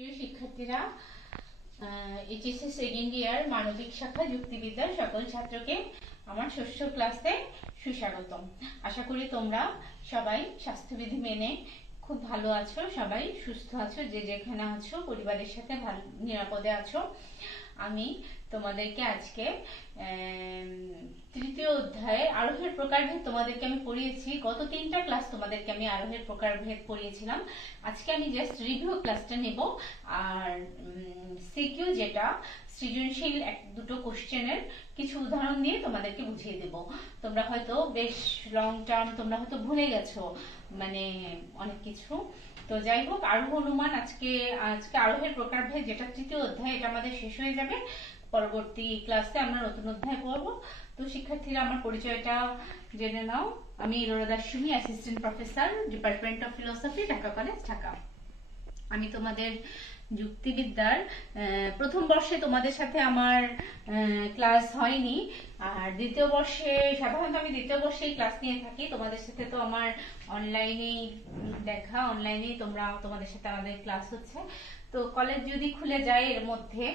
প্রিয় শিক্ষার্থীরা, HSC second year মানবিক শাখা যুক্তিবিদ্যার সকল ছাত্রকে আমার ষষ্ঠ ক্লাসে সুস্বাগতম। আশা করি তোমরা সবাই স্বাস্থ্যবিধি মেনে খুব ভালো আছো, সবাই সুস্থ আছো, যে যেখানে আছো পরিবারের সাথে ভালো নিরাপদে আছো। আমি তোমাদেরকে আজকে তৃতীয় অধ্যায়ে আরোহের প্রকারভেদ তোমাদেরকে আমি পড়িয়েছি। গত তিনটা ক্লাস তোমাদেরকে আমি আরোহের প্রকারভেদ পড়িয়েছিলাম। আজকে আমি জাস্ট রিভিউ ক্লাসটা নেব, আর সিকিউ যেটা সৃজনশীল এক দুটো কোশ্চেনের কিছু উদাহরণ দিয়ে তোমাদেরকে বুঝিয়ে দেব। তোমরা হয়তো বেশ লং টার্ম তোমরা হয়তো ভুলে গেছো মানে অনেক কিছু। তো যাই হোক, আরোহ অনুমান আজকে আরোহের প্রকারভেদ যেটা তৃতীয় অধ্যায়, এটা আমাদের শেষ হয়ে যাবে। পরবর্তী ক্লাসে আমরা নতুন অধ্যায় পড়ব। তো শিক্ষার্থীরা, আমার পরিচয়টা জেনে নাও। আমি Ilora Dasumi, assistant professor, department of philosophy, Dhaka college, Dhaka. আমি তোমাদের যুক্তিবিদ্যার প্রথম বর্ষে তোমাদের সাথে আমার ক্লাস হয়নি, আর দ্বিতীয় বর্ষে সাধারণত আমি দ্বিতীয় বর্ষেই ক্লাস নিয়ে থাকি। তোমাদের সাথে তো আমার অনলাইনেই দেখা, অনলাইনেই তোমাদের সাথে আমাদের ক্লাস হচ্ছে। তো কলেজ যদি খুলে যায়, এর মধ্যে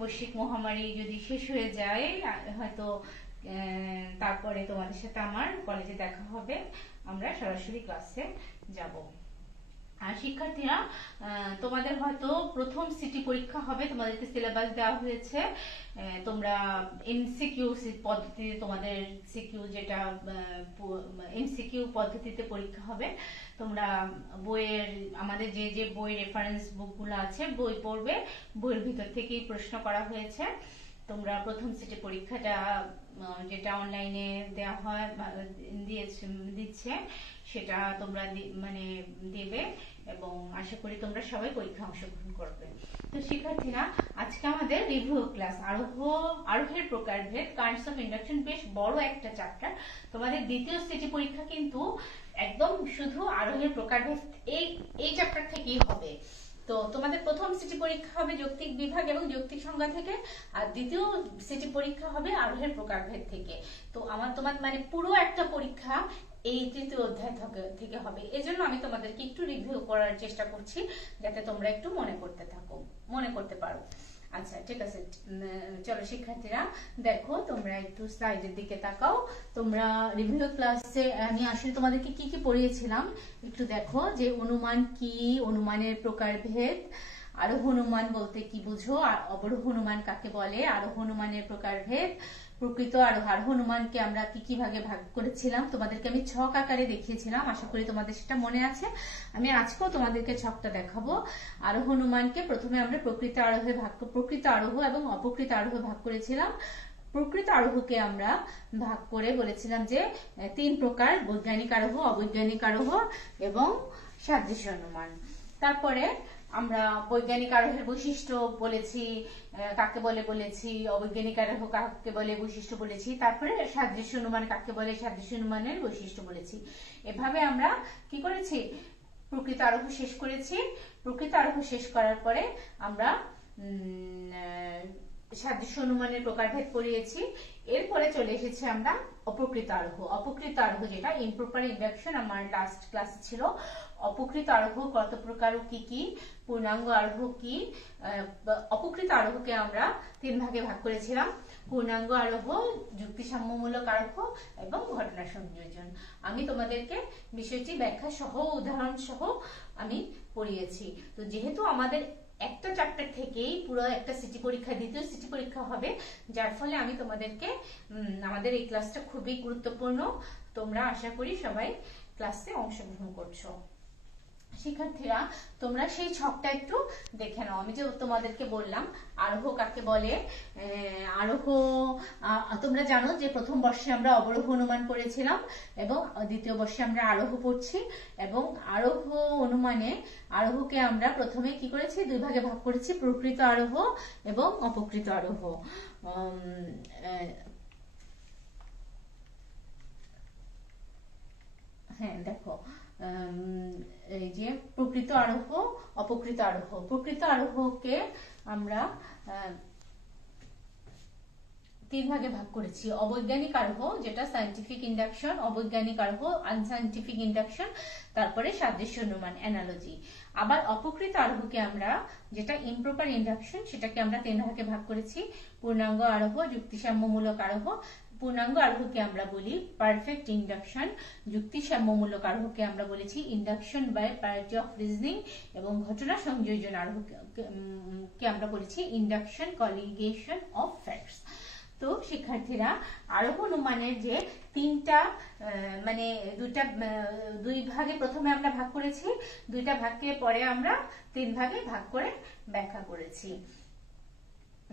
বৈশ্বিক মহামারী যদি শেষ হয়ে যায়, হয়তো তারপরে তোমাদের সাথে আমার কলেজে দেখা হবে, আমরা সরাসরি ক্লাসে যাব। আর শিক্ষার্থীরা, তোমাদের হয়তো প্রথম সিটি পরীক্ষা হবে, তোমাদেরকে সিলেবাস দেওয়া হয়েছে। তোমরা এমসিকিউ পদ্ধতিতে, তোমাদের সিকিউ যেটা এমসিকিউ পদ্ধতিতে পরীক্ষা হবে। তোমরা বইয়ের, আমাদের যে যে বই রেফারেন্স বুকগুলো আছে, বই পড়বে, বইয়ের ভিতর থেকেই প্রশ্ন করা হয়েছে। তোমরা প্রথম সিটি পরীক্ষাটা যেটা অনলাইনে দেওয়া হয় দিচ্ছে, সেটা তোমরা মানে দেবে, এবং আশা করি তোমরা সবাই পরীক্ষা অংশগ্রহণ করবে। তো শিক্ষার্থীরা, আজকে আমাদের রিভিউ ক্লাস আরোহের প্রকারভেদ, কাইন্ডস অফ ইন্ডাকশন, বেশ বড় একটা চ্যাপ্টার। তোমাদের দ্বিতীয় সিটি পরীক্ষা কিন্তু একদম শুধু আরোহের প্রকারভেদ এই চ্যাপ্টার থেকেই হবে। তো তোমাদের প্রথম সিটি পরীক্ষা হবে যৌক্তিক বিভাগ এবং যৌক্তিক সংজ্ঞা থেকে, আর দ্বিতীয় সিটি পরীক্ষা হবে আরোহের প্রকারভেদ থেকে। তো তোমার মানে পুরো একটা পরীক্ষা এই তৃতীয় অধ্যায় থেকে হবে। এজন্য আমি তোমাদেরকে একটু রিভিউ করার চেষ্টা করছি, যাতে তোমরা একটু মনে করতে পারো। আচ্ছা, ঠিক আছে, চলো শিক্ষার্থীরা, দেখো তোমরা একটু স্লাইডের দিকে তাকাও। তোমরা রিভিউ ক্লাসে আমি আসলে তোমাদেরকে কি কি পড়িয়েছিলাম একটু দেখো, যে অনুমান কি, অনুমানের প্রকারভেদ, আরোহ অনুমান বলতে কি বুঝো, অবরোহ অনুমান কাকে বলে, আরোহ অনুমানের প্রকারভেদ, প্রকৃত আরোহ অনুমানকে আমরা কি কি ভাগে ভাগ করেছিলাম, তোমাদেরকে আমি ছক আকারে দেখিয়েছিলাম। আশা করি তোমাদের সেটা মনে আছে। আমি আজকেও তোমাদেরকে ছকটা দেখাবো। আরোহ অনুমানকে প্রথমে আমরা প্রকৃত আরোহ এবং অপ্রকৃত আরোহ ভাগ করেছিলাম। প্রকৃত আরোহকে আমরা ভাগ করে বলেছিলাম যে 3 প্রকার: বৈজ্ঞানিক আরোহ, অবৈজ্ঞানিক আরোহ এবং সাদৃশ্য অনুমান। তারপরে আমরা বৈজ্ঞানিক আরোহের বৈশিষ্ট্য বলেছি, কাকে বলে বলেছি, অবৈজ্ঞানিক আরোহ কাকে বলে বৈশিষ্ট্য বলেছি, তারপরে সাদৃশ্য অনুমান কাকে বলে, সাদৃশ্য অনুমানের বৈশিষ্ট্য বলেছি। এভাবে আমরা কি করেছি, প্রকৃত আরোহ শেষ করেছি। প্রকৃত আরোহ শেষ করার পরে আমরা সাদৃশ্য অনুমানের প্রকারভেদ পড়িয়েছি। এরপরে চলে এসেছি আমরা অপকৃত আরোহ। অপকৃত আরোহ যেটা ইমপ্রপার ইন্ডাকশন আমার লাস্ট ক্লাসে ছিল। অপকৃত আরোহ কত প্রকার ও কি কি, পূর্ণাঙ্গ আরোহ কি। অপকৃত আরোহকে আমরা 3 ভাগে ভাগ করেছিলাম: পূর্ণাঙ্গ আরোহ, যুক্তিসাম্যমূলক আরোহ এবং ঘটনা সংযোজন। আমি তোমাদেরকে বিষয়টি ব্যাখ্যা সহ, উদাহরণ সহ আমি পড়িয়েছি। তো যেহেতু আমাদের একটা চ্যাপ্টার থেকেই পুরো একটা সিটি পরীক্ষা, দ্বিতীয় সিটি পরীক্ষা হবে, যার ফলে আমি তোমাদেরকে আমাদের এই ক্লাসটা খুবই গুরুত্বপূর্ণ। তোমরা আশা করি সবাই ক্লাসে অংশগ্রহণ করছো। শিক্ষার্থীরা, তোমরা সেই ছকটা একটু দেখে নাও। আমি যে তোমাদেরকে বললাম আরোহ কাকে বলে, আরোহ তোমরা জানো যে প্রথম বর্ষে আমরা অবরোহ অনুমান করেছিলাম এবং দ্বিতীয় বর্ষে আমরা আরোহ পড়ছি। এবং আরোহ অনুমানে আরোহকে আমরা প্রথমে কি করেছি, 2 ভাগে ভাগ করেছি: প্রকৃত আরোহ এবং অপকৃত আরোহ। হ্যাঁ, দেখো, এই যে প্রকৃত আরোহ, অপকৃত আরোহ। প্রকৃত আরোহকে আমরা তিন ভাগে ভাগ করেছি। অবৈজ্ঞানিক আরোহ যেটা সায়েন্টিফিক ইন্ডাকশন, অবৈজ্ঞানিক আরোহ আনসায়েন্টিফিক ইন্ডাকশন, তারপরে সাদৃশ্য অনুমান অ্যানালজি। আবার অপকৃত আরোহকে আমরা, যেটা ইমপ্রপার ইন্ডাকশন, সেটাকে আমরা তিন ভাগে ভাগ করেছি। পূর্ণাঙ্গ আরোহ, যুক্তিসাম্যমূলক আরোহ। পূর্ণাঙ্গ আরোহকে আমরা বলি পারফেক্ট ইন্ডাকশন, যুক্তিসাম্যমূলক আরোহকে আমরা বলেছি induction by parity of reasoning, এবং ঘটনা সংযোজন আরোহকে আমরা বলেছি ইন্ডাকশন কলিগেশন অফ ফ্যাক্টস। তো শিক্ষার্থীরা, আরোহ অনুমানের যে তিনটা মানে দুই ভাগে প্রথমে আমরা ভাগ করেছি, দুইটা ভাগকে পরে আমরা তিন ভাগে ভাগ করে ব্যাখ্যা করেছি।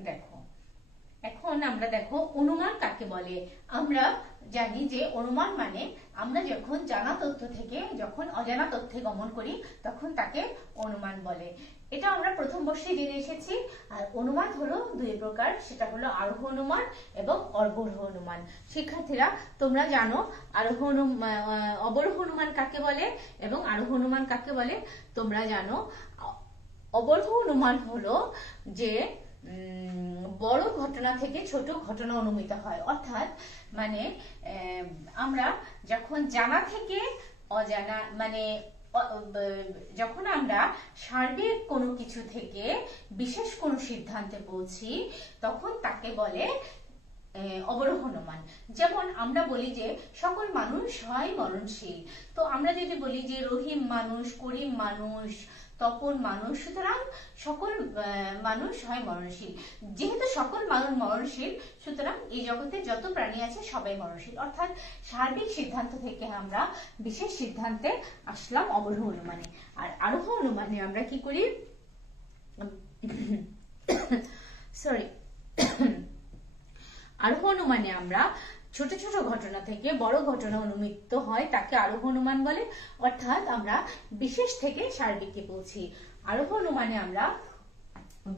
দেখো, এখন আমরা দেখো অনুমান কাকে বলে। আমরা জানি যে অনুমান মানে আমরা যখন জানা তথ্য থেকে যখন অজানা তথ্যে গমন করি তখন তাকে অনুমান বলে। এটা আমরা প্রথম বর্ষে জেনে এসেছি। আর অনুমান হলো দুই প্রকার, সেটা হলো আরোহ অনুমান এবং অবরোহ অনুমান। শিক্ষার্থীরা, তোমরা জানো অবরোহ অনুমান কাকে বলে এবং আরোহ অনুমান কাকে বলে? তোমরা জানো অবরোহ অনুমান হলো যে বড় ঘটনা থেকে ছোট ঘটনা অনুমিত হয়। অর্থাৎ মানে আমরা যখন জানা থেকে অজানা, মানে যখন আমরা সার্বিক কোনো কিছু থেকে বিশেষ কোনো সিদ্ধান্তে পৌঁছি তখন তাকে বলে অবরোহ অনুমান। যেমন আমরা বলি যে সকল মানুষ হয় মরণশীল। তো আমরা যদি বলি যে রহিম মানুষ, করিম মানুষ, তপন মানুষ, সুতরাং সকল মানুষ হয় মরণশীল। যেহেতু সকল মানুষ মরণশীল, সুতরাং এই জগতে যত প্রাণী আছে সবাই মরণশীল। অর্থাৎ সার্বিক সিদ্ধান্ত থেকে আমরা বিশেষ সিদ্ধান্তে আসলাম অবরোহ অনুমানে। আর আরোহ অনুমানে আমরা কি করি? আরোহ অনুমানে আমরা ছোট ছোট ঘটনা থেকে বড় ঘটনা অনুমিত হয়, তাকে আরোহ অনুমান বলে। অর্থাৎ আমরা বিশেষ থেকে সার্বিকে পৌঁছি। আরোহ অনুমানে আমরা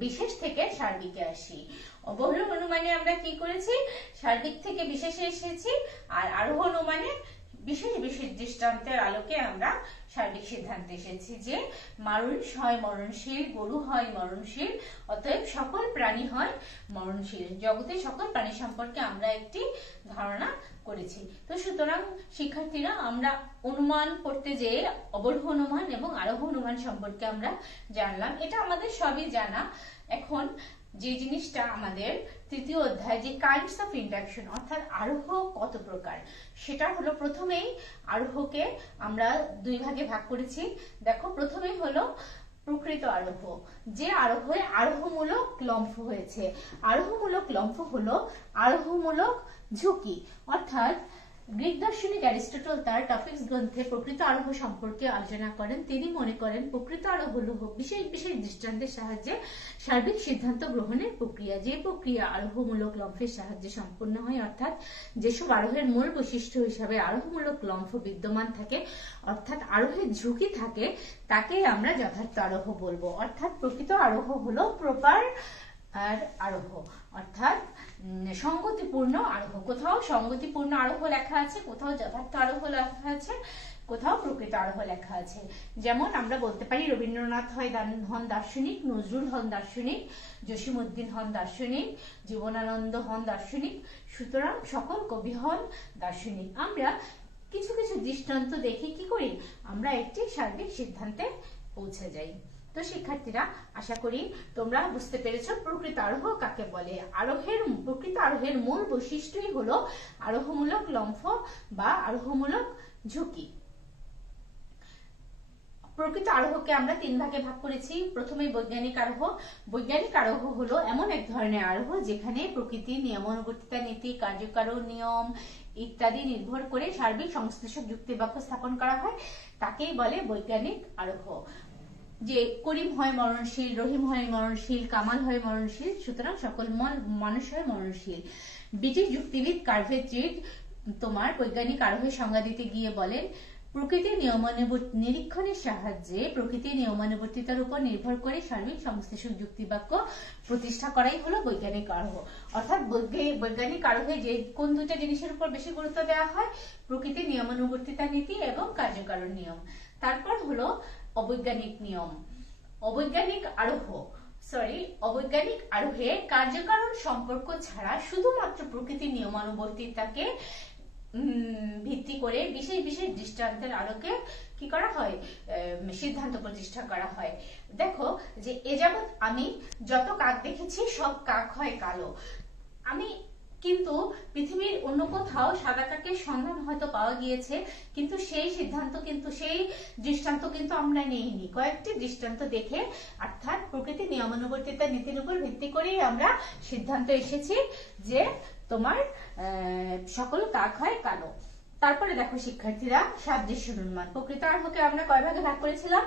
বিশেষ থেকে সার্বিকে আসি। অবরোহ অনুমানে আমরা কি করেছি? সার্বিক থেকে বিশেষে এসেছি। আর আরোহ অনুমানে বিশেষ বিশেষ দৃষ্টান্তের আলোকে আমরা সার্বিক সিদ্ধান্তে এসেছি যে মানুষ হয় মরণশীল, গরু হয় মরণশীল, অতএব সকল প্রাণী হয় মরণশীল। জগতে সকল প্রাণী সম্পর্কে আমরা একটি ধারণা করেছি। তো সুতরাং শিক্ষার্থীরা, আমরা অনুমান করতে যেয়ে অবরোহ অনুমান এবং আরোহ অনুমান সম্পর্কে আমরা জানলাম। এটা আমাদের সবই জানা। এখন যে জিনিসটা আমাদের তৃতীয় অধ্যায়, যে কাইন্ডস অফ ইন্ডাকশন, অর্থাৎ আরোহ কত প্রকার, সেটা হলো প্রথমেই আরোহকে আমরা দুই ভাগে ভাগ করেছি। দেখো, প্রথমেই হলো প্রকৃত আরোহ, যে আরোহে আরোহমূলক লম্ফ হয়েছে। আরোহমূলক লম্ফ হলো আরোহমূলক ঝুঁকি। অর্থাৎ গ্রিক দার্শনিক অ্যারিস্টটল তার টপিকস গ্রন্থে প্রকৃত আরোহ সম্পর্কে আলোচনা করেন। তিনি মনে করেন প্রকৃত আরোহ হলো বিশেষ বিশেষ দৃষ্টান্তের সাহায্যে সার্বিক সিদ্ধান্ত গ্রহণের প্রক্রিয়া, যে প্রক্রিয়া আরোহমূলক লম্ফের সাহায্যে সম্পন্ন হয়। অর্থাৎ যেসব আরোহের মূল বৈশিষ্ট্য হিসাবে আরোহমূলক লম্ফ বিদ্যমান থাকে, অর্থাৎ আরোহের ঝুঁকি থাকে, তাকেই আমরা যথার্থ আরোহ বলবো। অর্থাৎ প্রকৃত আরোহ হলো প্রপার আর আরোহ, অর্থাৎ সংগতিপূর্ণ আরোহ। কোথাও সংগতিপূর্ণ আরোহ লেখা আছে, কোথাও যথার্থ আরোহ লেখা আছে, কোথাও প্রকৃত আরোহ লেখা আছে। যেমন আমরা বলতে পারি রবীন্দ্রনাথ হন দার্শনিক, নজরুল হন দার্শনিক, জসীমউদ্দিন হন দার্শনিক, জীবনানন্দ হন দার্শনিক। সুতরাং সকল কবি হন দার্শনিক। আমরা কিছু কিছু দৃষ্টান্ত দেখে কি করি? আমরা একটি সার্বিক সিদ্ধান্তে পৌঁছে যাই। তো শিক্ষার্থীরা, আশা করি তোমরা বুঝতে পেরেছো প্রকৃত আরোহ কাকে বলে। প্রকৃত আরোহের মূল বৈশিষ্ট্যই হলো আরোহমূলক লম্ফ বা আরোহমূলক ঝুঁকি। প্রকৃত আরোহকে আমরা তিন ভাগে ভাগ করেছি। প্রথমে বৈজ্ঞানিক আরোহ। বৈজ্ঞানিক আরোহ হলো এমন এক ধরনের আরোহ যেখানে প্রকৃতির নিয়মানুবর্তিতা নীতি, কার্যকারণ নিয়ম ইত্যাদি নির্ভর করে সার্বিক সংশ্লেষক যুক্তিবাক্য স্থাপন করা হয়, তাকেই বলে বৈজ্ঞানিক আরোহ। যে করিম হয় মরণশীল, রহিম হয় মরণশীল, কামাল হয় মরণশীল, সুতরাং সকল মানুষ হয় মরণশীল। ব্রিটিশ যুক্তিবিদ কার্ভেট্রিজ তোমার বৈজ্ঞানিক আরোহের সংজ্ঞা দিতে গিয়ে বলেন, প্রকৃতির নিরীক্ষণের সাহায্যে প্রকৃতির নিয়মানুবর্তিতার উপর নির্ভর করে সার্বিক সংশ্লেষক যুক্তিবাক্য প্রতিষ্ঠা করাই হলো বৈজ্ঞানিক আরোহ। অর্থাৎ বৈজ্ঞানিক আরোহে যে কোন দুইটা জিনিসের উপর বেশি গুরুত্ব দেওয়া হয়? প্রকৃতির নিয়মানুবর্তিতা নীতি এবং কার্যকারণ নিয়ম। তারপর হলো অবৈজ্ঞানিক নিয়ম, অবৈজ্ঞানিক আরোহ, অবৈজ্ঞানিক আরোহে কার্যকারণ সম্পর্ক ছাড়া শুধুমাত্র প্রকৃতির নিয়মানুবর্তিতাকে ভিত্তি করে বিশেষ বিশেষ দৃষ্টান্তের আলোকে কি করা হয়, সিদ্ধান্ত প্রতিষ্ঠা করা হয়। দেখো যে এ যাবৎ আমি যত কাক দেখেছি সব কাক হয় কালো। আমি কিন্তু পৃথিবীর অন্য কোথাও সাদা কাকের সন্ধান হয়তো পাওয়া গিয়েছে, কিন্তু সেই সিদ্ধান্ত কিন্তু সেই দৃষ্টান্ত কিন্তু আমরা নেইনি। কয়েকটি দৃষ্টান্ত দেখে অর্থাৎ প্রকৃতির নিয়মানুবর্তিতা নীতির উপর ভিত্তি করেই আমরা সিদ্ধান্ত এসেছি যে তোমার সকল কাক হয় কালো। তারপরে দেখো শিক্ষার্থীরা, সাদৃশ্য অনুমান। প্রকৃত আরোহকে আমরা কয় ভাগে ভাগ করেছিলাম?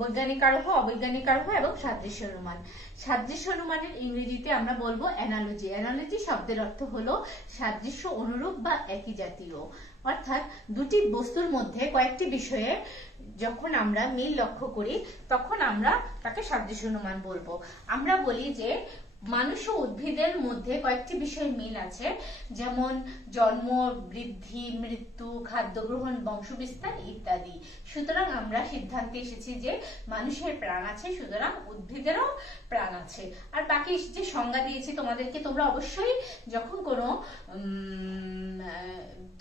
বৈজ্ঞানিক আরোহ, অবৈজ্ঞানিক আরোহ এবং সাদৃশ্য অনুমান। সাদৃশ্য অনুমানের ইংরেজিতে আমরা বলবো অ্যানালজি। অ্যানালজি শব্দের অর্থ হলো সাদৃশ্য, অনুরূপ বা একই জাতীয়। অর্থাৎ দুটি বস্তুর মধ্যে কয়েকটি বিষয়ে যখন আমরা মিল লক্ষ্য করি তখন আমরা তাকে সাদৃশ্য অনুমান বলবো। আমরা বলি যে মানুষ ও উদ্ভিদের মধ্যে কয়েকটি বিষয় মিল আছে, যেমন জন্ম, বৃদ্ধি, মৃত্যু, খাদ্য গ্রহণ, বংশবিস্তার ইত্যাদি। সুতরাং আমরা সিদ্ধান্তে এসেছি যে মানুষের প্রাণ আছে, সুতরাং উদ্ভিদেরও প্রাণ আছে। আর বাকি যে সংজ্ঞা দিয়েছি তোমাদেরকে, তোমরা অবশ্যই যখন কোনো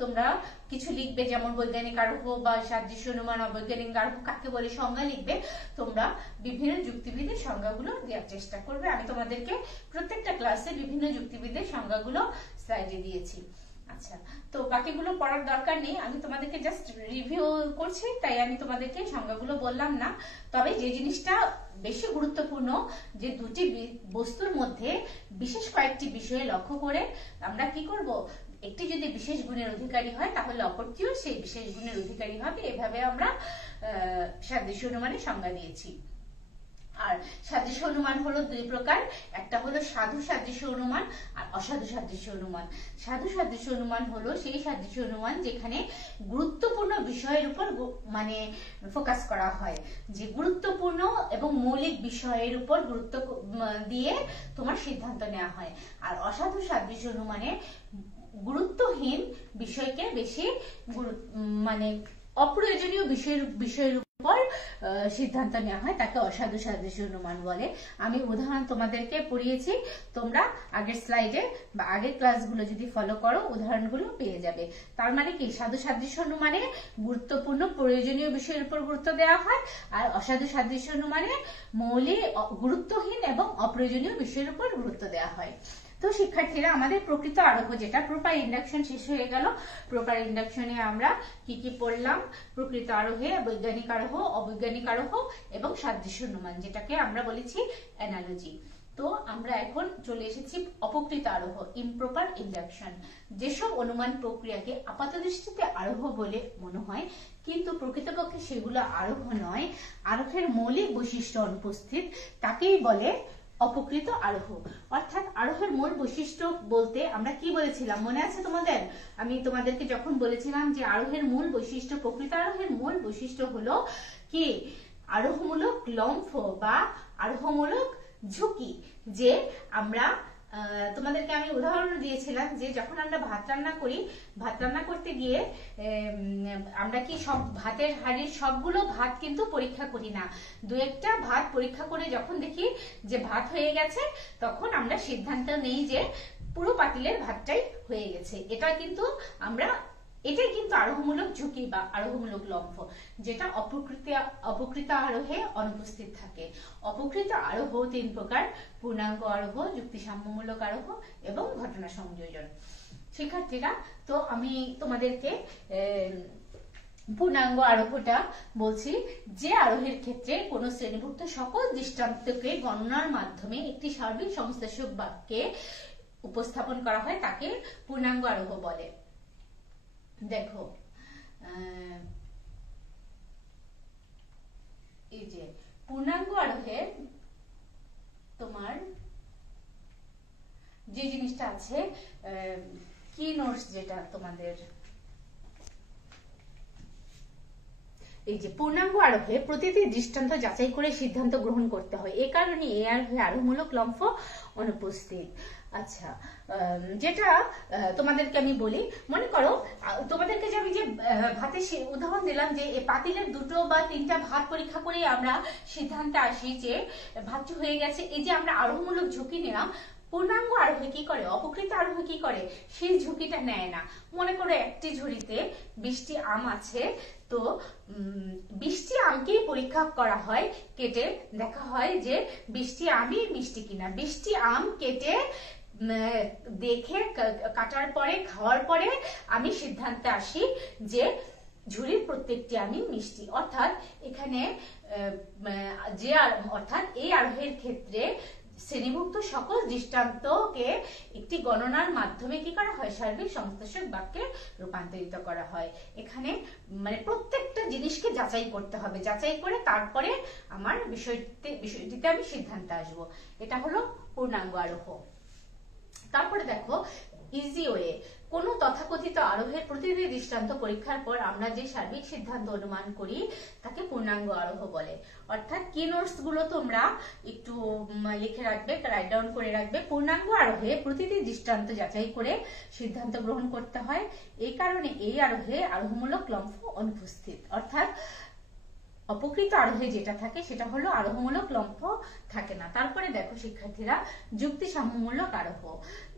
তোমরা কিছু লিখবে, যেমন বৈজ্ঞানিক আরোহ বা সাদৃশ্য অনুমান, অবৈজ্ঞানিক আরোহ কাকে বলে সংজ্ঞা লিখবে, তোমরা বিভিন্ন যুক্তিবিদের সংজ্ঞাগুলো দেওয়ার চেষ্টা করবে। আমি তোমাদেরকে প্রত্যেকটা ক্লাসে বিভিন্ন যুক্তিবিদের সংজ্ঞাগুলো স্লাইডে দিয়েছি। আচ্ছা, তো বাকিগুলো পড়ার দরকার নেই, আমি তোমাদেরকে জাস্ট রিভিউ করছি, তাই আমি তোমাদেরকে সংজ্ঞাগুলো বললাম না। তবে যে জিনিসটা বেশি গুরুত্বপূর্ণ, যে দুটি বস্তুর মধ্যে বিশেষ কয়েকটি বিষয়ে লক্ষ্য করে আমরা কি করব, একটি যদি বিশেষ গুণের অধিকারী হয় তাহলে অপরটিও সেই বিশেষ গুণের অধিকারী হবে। এভাবে আমরা সাদৃশ্য অনুমানের সংজ্ঞা দিয়েছি। আর সাদৃশ্য অনুমান হলো দুই প্রকার, একটা হলো সাধু সাদৃশ্য অনুমান আর অসাধু সাদৃশ্য অনুমান। সাধু সাদৃশ্য অনুমান হলো সেই সাদৃশ্য অনুমান যেখানে গুরুত্বপূর্ণ বিষয়ের উপর মানে ফোকাস করা হয়, যে গুরুত্বপূর্ণ এবং মৌলিক বিষয়ের উপর গুরুত্ব দিয়ে তোমার সিদ্ধান্ত নেওয়া হয়। আর অসাধু সাদৃশ্য অনুমানে গুরুত্বহীন বিষয়কে বেশি মানে অপ্রয়োজনীয় বিষয়ের উপর সিদ্ধান্ত নেওয়া হয়, তাকে অসাধু সাদৃশ্য অনুমান বলে। আমি উদাহরণ তোমাদেরকে পড়িয়েছি, তোমরা আগের স্লাইডে বা আগের ক্লাসগুলো যদি ফলো করো উদাহরণগুলো পেয়ে যাবে। তার মানে কি, সাধু সাদৃশ্য অনুমানে গুরুত্বপূর্ণ প্রয়োজনীয় বিষয়ের উপর গুরুত্ব দেওয়া হয়, আর অসাধু সাদৃশ্য অনুমানে মৌলিক, গুরুত্বহীন এবং অপ্রয়োজনীয় বিষয়ের উপর গুরুত্ব দেওয়া হয়। তো শিক্ষার্থীরা, আমাদের প্রকৃত আরোহ যেটা প্রপার ইন্ডাকশন শেষ হয়ে গেল। প্রপার ইন্ডাকশনে আমরা কি কি পড়লাম? প্রকৃত আরোহে বৈজ্ঞানিক আরোহ, অবৈজ্ঞানিক আরোহ এবং সাদৃশ্য অনুমান, যেটাকে আমরা বলেছি অ্যানালজি। তো আমরা এখন চলে এসেছি অপকৃত আরোহ, ইমপ্রপার ইন্ডাকশন। যেসব অনুমান প্রক্রিয়াকে আপাতদৃষ্টিতে আরোহ বলে মনে হয় কিন্তু প্রকৃতপক্ষে সেগুলো আরোহ নয়, আরোহের মৌলিক বৈশিষ্ট্য অনুপস্থিত, তাকেই বলে অপকৃত আরোহ। অর্থাৎ আরোহের মূল বৈশিষ্ট্য বলতে আমরা কি বলেছিলাম, মনে আছে তোমাদের? আমি তোমাদেরকে যখন বলেছিলাম যে আরোহের মূল বৈশিষ্ট্য, প্রকৃত আরোহের মূল বৈশিষ্ট্য হলো কি, আরোহমূলক লম্ফ বা আরোহমূলক ঝুঁকি। যে আমরা তোমাদেরকে আমি উদাহরণ দিয়েছিলাম যে যখন আমরা ভাত রান্না করি, ভাত রান্না করতে গিয়ে আমরা কি সব ভাতের হাঁড়ির সবগুলো ভাত কিন্তু পরীক্ষা করি না, দু একটা ভাত পরীক্ষা করে যখন দেখি যে ভাত হয়ে গেছে তখন আমরা সিদ্ধান্ত নেই যে পুরো পাতিলের ভাতটাই হয়ে গেছে। এটাই কিন্তু আরোহমূলক ঝুঁকি বা আরোহমূলক লম্ফ, যেটা অপকৃত আরোহে অনুপস্থিত থাকে। অপকৃত আরোহ তিন প্রকার: পূর্ণাঙ্গ আরোহ, যুক্তিসাম্যমূলক আরোহ এবং ঘটনা সংযোজন। শিক্ষার্থীরা, তো আমি তোমাদেরকে পূর্ণাঙ্গ আরোহটা বলছি, যে আরোহের ক্ষেত্রে কোন শ্রেণীভুক্ত সকল দৃষ্টান্তকে গণনার মাধ্যমে একটি সার্বিক সংশ্লেষক বাক্যে উপস্থাপন করা হয়, তাকে পূর্ণাঙ্গ আরোহ বলে। দেখো, এই যে পূর্ণাঙ্গ আরোহে তোমার যে জিনিসটা আছে, কি নোটস যেটা তোমাদের, এই যে পূর্ণাঙ্গ আরোহে প্রতিটি দৃষ্টান্ত যাচাই করে সিদ্ধান্ত গ্রহণ করতে হয়। এ কারণে এ আরোহে আরোহমূলক লম্ফ অনুপস্থিত। আচ্ছা, যেটা তোমাদেরকে আমি বলি, মনে করো তোমাদেরকে যে আমি যে ভাতের উদাহরণ দিলাম, যে এই পাতিলের 2 বা 3টা ভাত পরীক্ষা করে আমরা সিদ্ধান্তে আসি যে ভাতটি হয়ে গেছে। এই যে আমরা আরোহমূলক ঝুঁকি নিলাম, পূর্ণাঙ্গ আরোহী কি করে, অপকৃত আরোহী কি করে, সেই ঝুঁকিটা নেয় না। মনে করো একটি ঝুড়িতে 20টি আম আছে, তো 20টি আমকেই পরীক্ষা করা হয়, কেটে দেখা হয় যে 20টি আমই মিষ্টি কিনা। 20টি আম কেটে দেখে কাটার পরে, খাওয়ার পরে আমি সিদ্ধান্তে আসি যে ঝুড়ির প্রত্যেকটি আমি মিষ্টি। অর্থাৎ এখানে অর্থাৎ এই আরোহের ক্ষেত্রে শ্রেণীভুক্ত সকল দৃষ্টান্তকে একটি গণনার মাধ্যমে কি করা হয়, সার্বিক সমস্তাসক বাক্যে রূপান্তরিত করা হয়। এখানে মানে প্রত্যেকটা জিনিসকে যাচাই করতে হবে, যাচাই করে তারপরে আমার বিষয়টিতে আমি সিদ্ধান্তে আসবো। এটা হলো পূর্ণাঙ্গ আরোহ। তারপরে দেখো ইজি ওয়ে, কোন তথাকথিত আরোহের প্রতিটি দৃষ্টান্ত পরীক্ষার পর আমরা যে সার্বিক সিদ্ধান্ত অনুমান করি তাকে পূর্ণাঙ্গ আরোহ বলে। অর্থাৎ কি নোটস গুলো তোমরা একটু লিখে রাখবে, রাইট ডাউন করে রাখবে। পূর্ণাঙ্গ আরোহে প্রতিটি দৃষ্টান্ত যাচাই করে সিদ্ধান্ত গ্রহণ করতে হয়। এই কারণে এই আরোহে আরোহমূলক লম্ফ অনুপস্থিত। অর্থাৎ অপকৃত আরোহে যেটা থাকে সেটা হলো আরোহমূলক লম্ফ থাকে না। তারপরে দেখো শিক্ষার্থীরা, যুক্তি সাম্যমূলক আরোহ,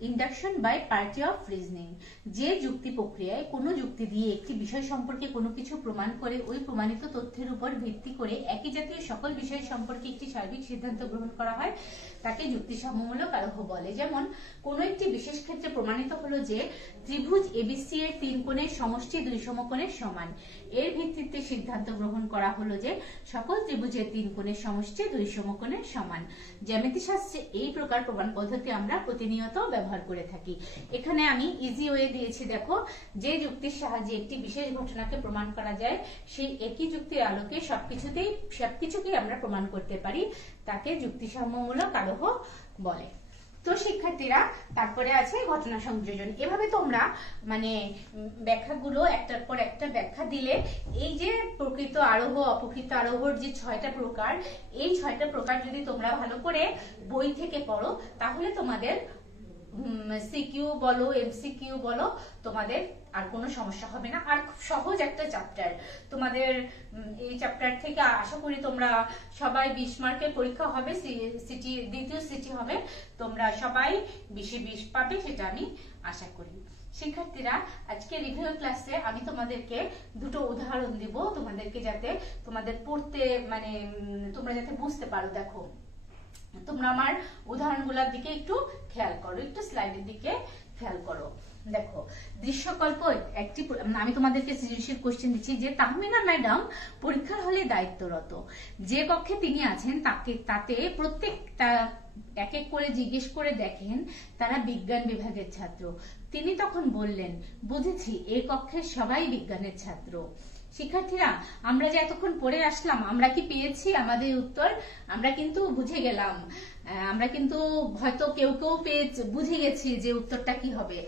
induction by party of reasoning, যে যুক্তি প্রক্রিয়ায় কোনো যুক্তি দিয়ে একটি বিষয় সম্পর্কে কোনো কিছু প্রমাণ করে ওই প্রমাণিত তথ্যের উপর ভিত্তি করে একই জাতীয় সকল বিষয় সম্পর্কে একটি সার্বিক সিদ্ধান্ত গ্রহণ করা হয় তাকে যুক্তি সাম্যমূলক আরোহ বলে। যেমন কোনো একটি বিশেষ ক্ষেত্রে প্রমাণিত হলো যে ত্রিভুজ এবিসি এর 3 কোণের সমষ্টি 2 সমকোণের সমান। এর ভিত্তিতে সিদ্ধান্ত গ্রহণ করা হলো যে সকল ত্রিভুজের 3 কোণের সমষ্টি 2 সমকোণের সমান। জ্যামিতি শাস্ত্রে এই প্রকার প্রমাণ পদ্ধতি আমরা প্রতিনিয়ত ব্যবহার করে থাকি। এখানে আমি ইজি ওয়ে দিয়েছি, দেখো যে যুক্তির সাহায্যে একটি বিশেষ ঘটনাকে প্রমাণ করা যায় সেই একই যুক্তির আলোকে সবকিছুকেই আমরা প্রমাণ করতে পারি, তাকে যুক্তিসাম্যমূলক আরোহ বলে। তো শিক্ষার্থীরা, তারপরে আছে ঘটনা সংযোজন। এভাবে তোমরা মানে ব্যাখ্যাগুলো একটার পর একটা ব্যাখ্যা দিলে এই যে প্রকৃত আরোহ, অপকৃত আরোহর যে 6টা প্রকার, এই 6টা প্রকার যদি তোমরা ভালো করে বই থেকে পড়ো তাহলে তোমাদের সিকিউ বলো, এমসিকিউ বলো, তোমাদের আর কোনো সমস্যা হবে না। আর খুব সহজ একটা চ্যাপ্টার তোমাদের। এই চ্যাপ্টার থেকে আশা করি তোমরা সবাই 20 মার্কের পরীক্ষা হবে, সিটি দ্বিতীয় সিটি হবে, তোমরা সবাই 20-এ 20 পাবে, সেটা আমি আশা করি। শিক্ষার্থীরা, আজকে রিভিউ ক্লাসে আমি তোমাদেরকে 2টো উদাহরণ দিব, তোমাদেরকে যাতে তোমাদের পড়তে মানে তোমরা যাতে বুঝতে পারো। দেখো তোমরা আমার উদাহরণগুলোর দিকে একটু খেয়াল করো, একটু স্লাইডের দিকে খেয়াল করো। দেখো দৃশ্যকল্প একটি, আমি তোমাদেরকে সৃজনশীল কোশ্চেন দিচ্ছি যে তাহমিনা ম্যাডাম পরীক্ষার হলে দায়িত্বরত, যে কক্ষে তিনি আছেন তাতে প্রত্যেকটা এক এক করে জিজ্ঞেস করে দেখেন তারা বিজ্ঞান বিভাগের ছাত্র। তিনি তখন বললেন, বুঝেছি, এই কক্ষের সবাই বিজ্ঞানের ছাত্র। শিক্ষার্থীরা, আমরা যে এতক্ষণ পড়ে আসলাম, আমরা কি পেয়েছি আমাদের উত্তর? আমরা কিন্তু বুঝে গেলাম, আমরা কিন্তু হয়তো কেউ বুঝে গেছি যে উত্তরটা কি হবে।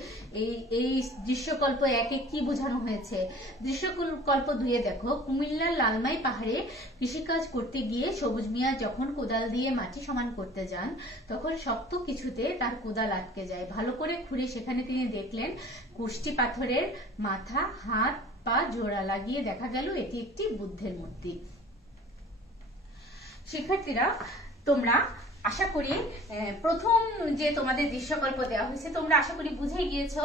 এই দৃশ্যকল্প 1-এ কি বোঝানো হয়েছে। দৃশ্যকল্প 2-এ দেখো, কুমিল্লার লালমাই পাহাড়ে কৃষিকাজ করতে গিয়ে সবুজ মিয়া যখন কোদাল দিয়ে মাটি সমান করতে যান তখন শক্ত কিছুতে তার কোদাল আটকে যায়। ভালো করে খুঁড়ে সেখানে তিনি দেখলেন কুষ্টি পাথরের মাথা, হাত, পা জোড়া লাগিয়ে দেখা গেল এটি একটি বুদ্ধের মূর্তি। শিক্ষার্থীরা, তোমরা আশা করি প্রথম যে তোমাদের দৃশ্যকল্প দেওয়া হয়েছে তোমরা আশা করি বুঝে গিয়েছো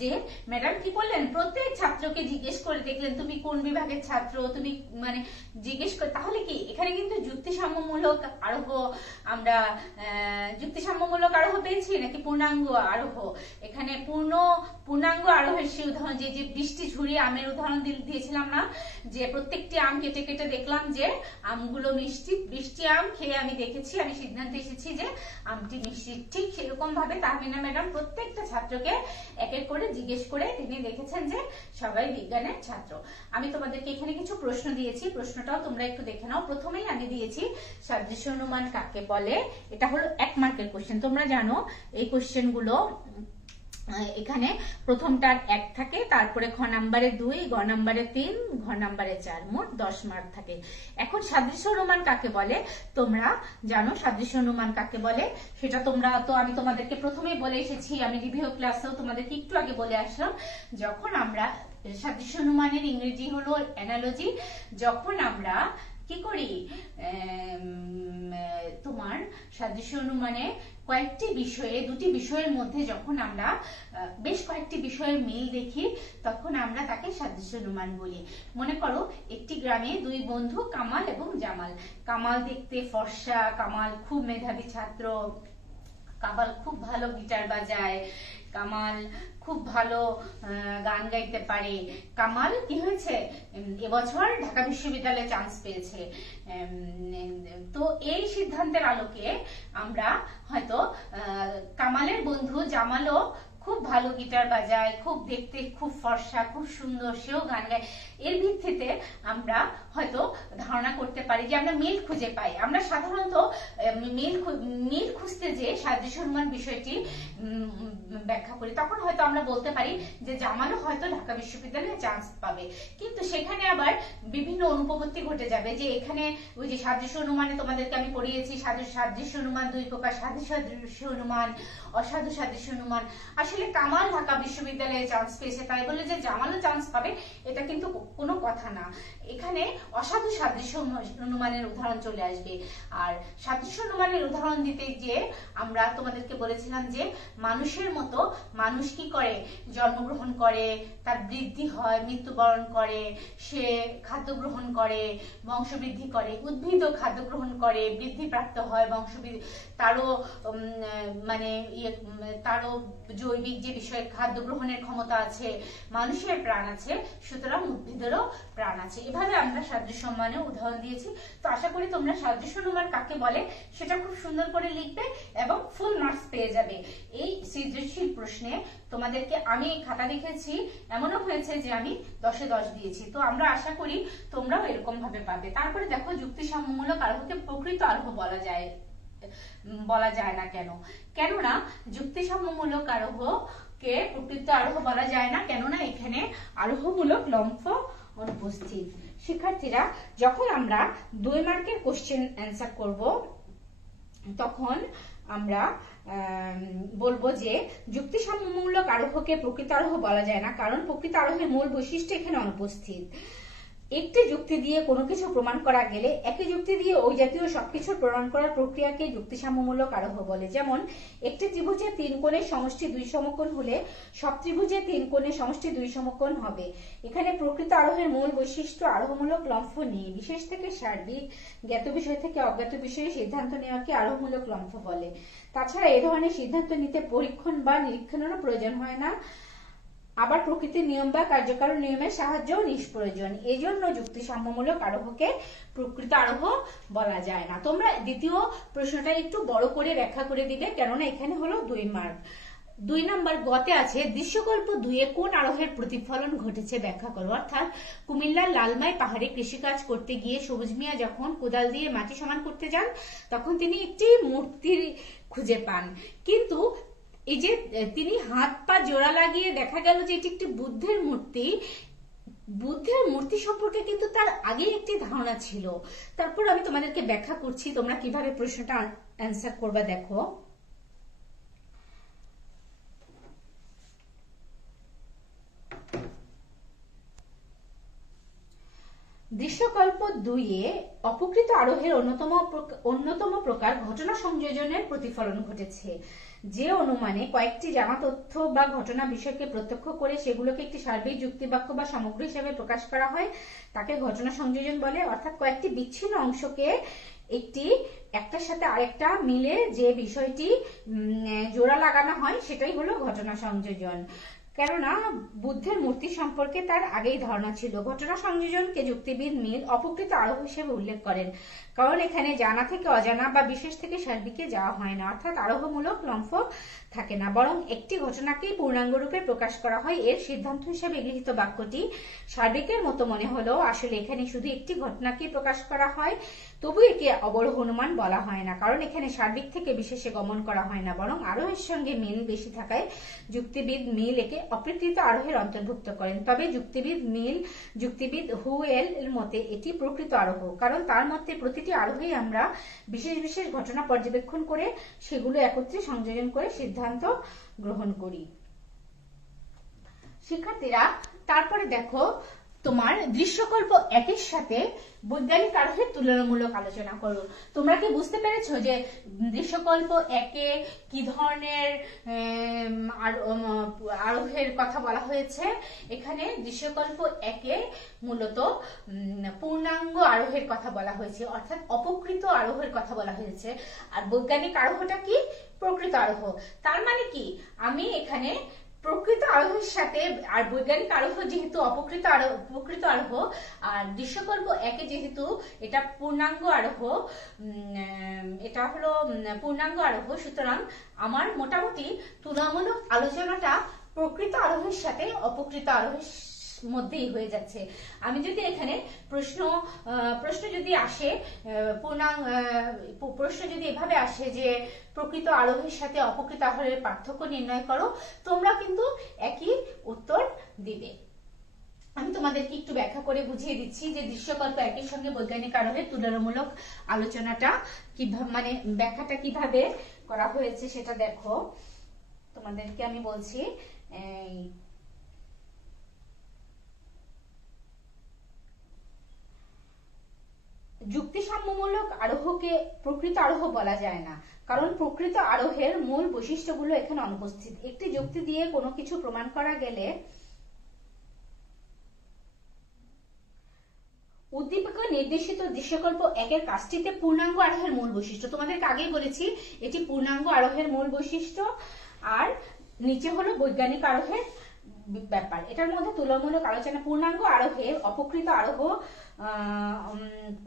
যে ম্যাডাম কি করলেন, প্রত্যেক ছাত্রকে জিজ্ঞেস করে দেখলেন তুমি কোন বিভাগের ছাত্র, তুমি মানে জিজ্ঞেস করে। তাহলে কি এখানে কিন্তু যুক্তিসাম্যমূলক আরোহ, আমরা যুক্তিসাম্যমূলক আরোহ পেয়েছি নাকি পূর্ণাঙ্গ আরোহ? এখানে পূর্ণাঙ্গ আরোহের সেই উদাহরণ, যে 20টি ঝুড়ি আমের উদাহরণ দিয়েছিলাম না, যে প্রত্যেকটি আম কেটে কেটে দেখলাম যে আমগুলো মিষ্টি। 20টি আম খেয়ে আমি দেখেছি, আমি সিদ্ধান্ত এসেছি যে আমটি মিষ্টি। ঠিক সেরকম ভাবে তাহমিনা ম্যাডাম প্রত্যেকটা ছাত্রকে এক এক করে জিজ্ঞেস করে তিনি দেখেছেন যে সবাই বিজ্ঞানের ছাত্র। আমি তোমাদেরকে এখানে কিছু প্রশ্ন দিয়েছি, প্রশ্নটাও তোমরা একটু দেখে নাও। প্রথমেই আমি দিয়েছি সাদৃশ্য অনুমান কাকে বলে, এটা হলো 1 মার্কের কোশ্চেন। তোমরা জানো এই কোশ্চেন গুলো এখানে প্রথমটার 1 থাকে, তারপরে খ নাম্বারে 2, গ নাম্বারে 3, ঘ নাম্বারে 4, মোট 10 মার্ক থাকে। এখন সাদৃশ্য অনুমান কাকে বলে? তোমরা জানো সাদৃশ্য অনুমান কাকে বলে, সেটা তোমরা তো আমি তোমাদেরকে প্রথমেই বলে এসেছি, আমি রিভিউ ক্লাসেও তোমাদেরকে একটু আগে বলে আসলাম। যখন আমরা সাদৃশ্য অনুমানের ইংরেজি হলো অ্যানালজি, যখন আমরা কি করি তোমার সাদৃশ্য অনুমানে কয়েকটি বিষয়ে, দুটি বিষয়ের মধ্যে যখন আমরা বেশ কয়েকটি বিষয়ের মিল দেখি, তখন আমরা তাকে সাদৃশ্য অনুমান বলি। মনে করো একটি গ্রামে দুই বন্ধু কামাল এবং জামাল। কামাল দেখতে ফর্সা, কামাল খুব মেধাবী ছাত্র, কামাল খুব ভালো গিটার বাজায়, কামাল খুব ভালো গান গাইতে পারে। কামাল কি হয়েছে, এবছর ঢাকা বিশ্ববিদ্যালয়ে চান্স পেয়েছে। তো এই সিদ্ধান্তের আলোকে আমরা হয়তো কামালের বন্ধু জামালও খুব ভালো গিটার বাজায়, খুব দেখতে খুব ফর্সা, খুব সুন্দর, সেও গান গায়, এর ভিত্তিতে আমরা হয়তো ধারণা করতে পারি যে আমরা মিল খুঁজে পাই। আমরা সাধারণত মিল খুঁজতে যে সাদৃশ্য অনুমান বিষয়টি ব্যাখ্যা করি, তখন হয়তো আমরা বলতে পারি যে জামালও হয়তো ঢাকা বিশ্ববিদ্যালয়ে চান্স পাবে। কিন্তু সেখানে আবার বিভিন্ন অনুপপত্তি ঘটে যাবে, যে এখানে ওই যে সাদৃশ্য অনুমানে তোমাদেরকে আমি পড়িয়েছি, সাদৃশ্য অনুমান 2 প্রকার, সাধু সাদৃশ্য অনুমান, অসাধু সাদৃশ্য অনুমান। আসলে কামাল ঢাকা বিশ্ববিদ্যালয়ে চান্স পেয়েছে তাই বলে যে জামালও চান্স পাবে, এটা কিন্তু কোনো কথা না। এখানে অসাধু সাদৃশ্য অনুমানের উদাহরণ চলে আসবে। আর সাদৃশ্য অনুমানের উদাহরণ দিতে গিয়ে আমরা তোমাদেরকে বলেছিলাম যে মানুষের মতো মানুষ কি করে, জন্মগ্রহণ করে, তার বৃদ্ধি হয়, মৃত্যুবরণ করে, সে খাদ্য গ্রহণ করে, বংশবৃদ্ধি করে। উদ্ভিদও খাদ্য গ্রহণ করে, বৃদ্ধিপ্রাপ্ত হয়, বংশবৃদ্ধি, তারও মানে তারও জৈবিক যে বিষয়ে খাদ্য গ্রহণের ক্ষমতা আছে। মানুষের প্রাণ আছে, সুতরাং উদ্ভিদেরও প্রাণ আছে। এভাবে আমরা সাদৃশ্য অনুমানের উদাহরণ দিয়েছি। তো আশা করি তোমরা সাদৃশ্য অনুমান কাকে বলে সেটা খুব সুন্দর করে লিখবে এবং ফুল মার্কস পেয়ে যাবে। এই সৃজনশীল প্রশ্নে তোমাদেরকে আমি খাতা দেখেছি, এমনও হয়েছে যে আমি 10-এ 10 দিয়েছি। তো আমরা আশা করি তোমরাও এরকম ভাবে পাবে। তারপরে দেখো যুক্তিসাম্যমূলক আরোহকে প্রকৃত আরোহ বলা যায় না কেন? কেননা যুক্তিসাম্যমূলক আরোহকে প্রকৃত আরোহ বলা যায় না, কেননা এখানে আরোহমূলক লম্ফ অনুপস্থিত। শিক্ষার্থীরা, যখন আমরা 2 মার্কের কোশ্চেন অ্যান্সার করব, তখন আমরা বলবো যে যুক্তিসাম্যমূলক আরোহকে প্রকৃত আরোহ বলা যায় না, কারণ প্রকৃত আরোহের মূল বৈশিষ্ট্য এখানে অনুপস্থিত। একটি যুক্তি দিয়ে কোনো কিছু প্রমাণ করা গেলে একই যুক্তি দিয়ে ওই জাতীয় সবকিছু প্রমাণ করার প্রক্রিয়াকে যুক্তিসাম্যমূলক আরোহ বলে। যেমন একটি ত্রিভুজের 3 কোণের সমষ্টি 2 সমকোণ হলে সব ত্রিভুজের 3 কোণের সমষ্টি 2 সমকোণ হবে। এখানে প্রকৃত আরোহের মূল বৈশিষ্ট্য আরোহমূলক লম্ফ নিয়ে বিশেষ থেকে সার্বিক, জ্ঞাত বিষয় থেকে অজ্ঞাত বিষয়ে সিদ্ধান্ত নেওয়াকে আরোহমূলক লম্ফ বলে। তাছাড়া এ ধরনের সিদ্ধান্ত নিতে পরীক্ষণ বা নিরীক্ষণেরও প্রয়োজন হয় না, আবার প্রকৃতির নিয়ম বা কার্যকর নিয়মের সাহায্যও নিষ্প্রয়োজন। এই জন্য যুক্তিসাম্যমূলক আরোহকে প্রকৃত আরোহ বলা যায় না। তোমরা দ্বিতীয় প্রশ্নটা একটু বড় করে ব্যাখ্যা করে দিবে, কেননা এখানে হলো 2 মার্ক। 2 নম্বর গতে আছে দৃশ্যকল্প 2-এ কোন আরোহের প্রতিফলন ঘটেছে ব্যাখ্যা করো। অর্থাৎ কুমিল্লার লালমাই পাহাড়ে কৃষিকাজ করতে গিয়ে সবুজ মিয়া যখন কোদাল দিয়ে মাটি সমান করতে যান, তখন তিনি একটি মূর্তি খুঁজে পান। কিন্তু এই যে তিনি হাত পা জোড়া লাগিয়ে দেখা গেল যে এটি একটি বুদ্ধের মূর্তি সম্পর্কে কিন্তু তার আগে একটি ধারণা ছিল। তারপর আমি তোমাদেরকে ব্যাখ্যা করছি, তোমরা কিভাবে প্রশ্নটা অ্যান্সার করবা। দেখো, দৃশ্যকল্প 2-এ অপকৃত আরোহের অন্যতম প্রকার ঘটনা সংযোজনের প্রতিফলন ঘটেছে। যে অনুমানে কয়েকটি জানা তথ্য বা ঘটনা বিষয়কে প্রত্যক্ষ করে সেগুলোকে একটি সার্বিক যুক্তিবাক্য বা সমগ্র হিসেবে প্রকাশ করা হয় তাকে ঘটনা সংযোজন বলে। অর্থাৎ কয়েকটি বিচ্ছিন্ন অংশকে একটার সাথে আরেকটা মিলে যে বিষয়টি জোড়া লাগানো হয় সেটাই হলো ঘটনা সংযোজন। কেননা বুদ্ধের মূর্তি সম্পর্কে তার আগেই ধারণা ছিল। ঘটনা সংযোজনকে যুক্তিবিদ মিল অপকৃত আরোহ হিসেবে উল্লেখ করেন, কারণ এখানে জানা থেকে অজানা বা বিশেষ থেকে সার্বিকে যাওয়া হয় না, অর্থাৎ আরোহমূলক লম্ফ থাকে না, বরং একটি ঘটনাকেই পূর্ণাঙ্গ রূপে প্রকাশ করা হয়। এর সিদ্ধান্ত হিসেবে গৃহীত বাক্যটি সার্বিকের মতো মনে হলেও আসলে এখানে শুধু একটি ঘটনাকেই প্রকাশ করা হয়, তবু একে অবরোহ অনুমান বলা হয় না, কারণ এখানে সার্বিক থেকে বিশেষে গমন করা হয় না, বরং আরোহের সঙ্গে মিল বেশি থাকায় যুক্তিবিদ মিল একে অপ্রকৃত আরোহের অন্তর্ভুক্ত করেন। তবে যুক্তিবিদ হুয়েল এর মতে এটি প্রকৃত আরোহ, কারণ তার মতে প্রতিটি আরোহেই আমরা বিশেষ বিশেষ ঘটনা পর্যবেক্ষণ করে সেগুলো একত্রে সংযোজন করে সিদ্ধান্ত গ্রহণ করি। শিক্ষার্থীরা, তারপরে দেখো তোমার দৃশ্যকল্প একের সাথে বৈজ্ঞানিক আরোহের তুলনামূলক আলোচনা করো। তোমরা কি বুঝতে পেরেছো যে দৃশ্যকল্প একে কি ধরনের আরোহের কথা বলা হয়েছে? এখানে দৃশ্যকল্প একে মূলত পূর্ণাঙ্গ আরোহের কথা বলা হয়েছে, অর্থাৎ অপকৃত আরোহের কথা বলা হয়েছে। আর বৈজ্ঞানিক আরোহটা কি? প্রকৃত আরোহ। তার মানে কি, আমি এখানে প্রকৃত আরোহের সাথে আর বৈজ্ঞানিক আরোহ যেহেতু প্রকৃত আরোহ, আর দৃশ্যকল্প একে যেহেতু এটা পূর্ণাঙ্গ আরোহ, এটা হলো পূর্ণাঙ্গ আরোহ, সুতরাং আমার মোটামুটি তুলনামূলক আলোচনাটা প্রকৃত আরোহের সাথে অপকৃত আরোহের মধ্যেই হয়ে যাচ্ছে। আমি যদি এখানে প্রশ্ন যদি আসে, প্রশ্ন যদি এভাবে আসে যে প্রকৃত আরোহের সাথে অপকৃত আরোহের পার্থক্য নির্ণয় করো, তোমরা কিন্তু একই উত্তর দিবে। আমি তোমাদেরকে একটু ব্যাখ্যা করে বুঝিয়ে দিচ্ছি যে দৃশ্যকল্প একের সঙ্গে বৈজ্ঞানিক আরোহের তুলনামূলক আলোচনাটা কিভাবে, মানে ব্যাখ্যাটা কিভাবে করা হয়েছে সেটা দেখো। তোমাদেরকে আমি বলছি, যুক্তিসাম্যমূলক আরোহকে প্রকৃত আরোহ বলা যায় না, কারণ প্রকৃত আরোহের মূল বৈশিষ্ট্যগুলো এখানে অনুপস্থিত। একটি যুক্তি দিয়ে কোনো কিছু প্রমাণ করা গেলে উদ্দীপক নির্দেশিত দৃশ্যকল্প একের কাজটিতে পূর্ণাঙ্গ আরোহের মূল বৈশিষ্ট্য। তোমাদেরকে আগেই বলেছি এটি পূর্ণাঙ্গ আরোহের মূল বৈশিষ্ট্য, আর নিচে হলো বৈজ্ঞানিক আরোহের ব্যাপার। এটার মধ্যে তুলনামূলক আলোচনা। পূর্ণাঙ্গ আরোহের অপকৃত আরোহ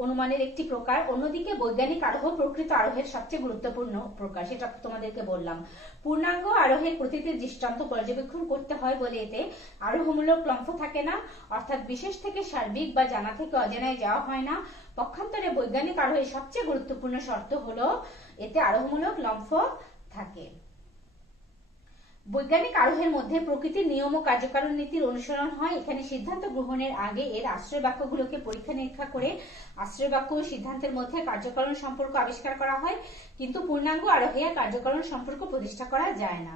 অনুমানের একটি প্রকার, অন্যদিকে বৈজ্ঞানিক আরোহ প্রকৃত আরোহের সবচেয়ে গুরুত্বপূর্ণ প্রকার, সেটা তোমাদেরকে বললাম। পূর্ণাঙ্গ আরোহের প্রতিটি দৃষ্টান্ত পর্যবেক্ষণ করতে হয় বলে এতে আরোহমূলক লম্ফ থাকে না, অর্থাৎ বিশেষ থেকে সার্বিক বা জানা থেকে অজানায় যাওয়া হয় না। পক্ষান্তরে বৈজ্ঞানিক আরোহের সবচেয়ে গুরুত্বপূর্ণ শর্ত হলো এতে আরোহমূলক লম্ফ থাকে। বৈজ্ঞানিক আরোহের মধ্যে প্রকৃতির নিয়ম ও কার্যকারণ নীতির অনুসরণ হয়। এখানে সিদ্ধান্ত গ্রহণের আগে এর আশ্রয় বাক্যগুলোকে পরীক্ষা নিরীক্ষা করে আশ্রয় বাক্য ও সিদ্ধান্তের মধ্যে কার্যকারণ সম্পর্ক আবিষ্কার করা হয়, কিন্তু পূর্ণাঙ্গ আরোহে কার্যকারণ সম্পর্ক প্রতিষ্ঠা করা যায় না।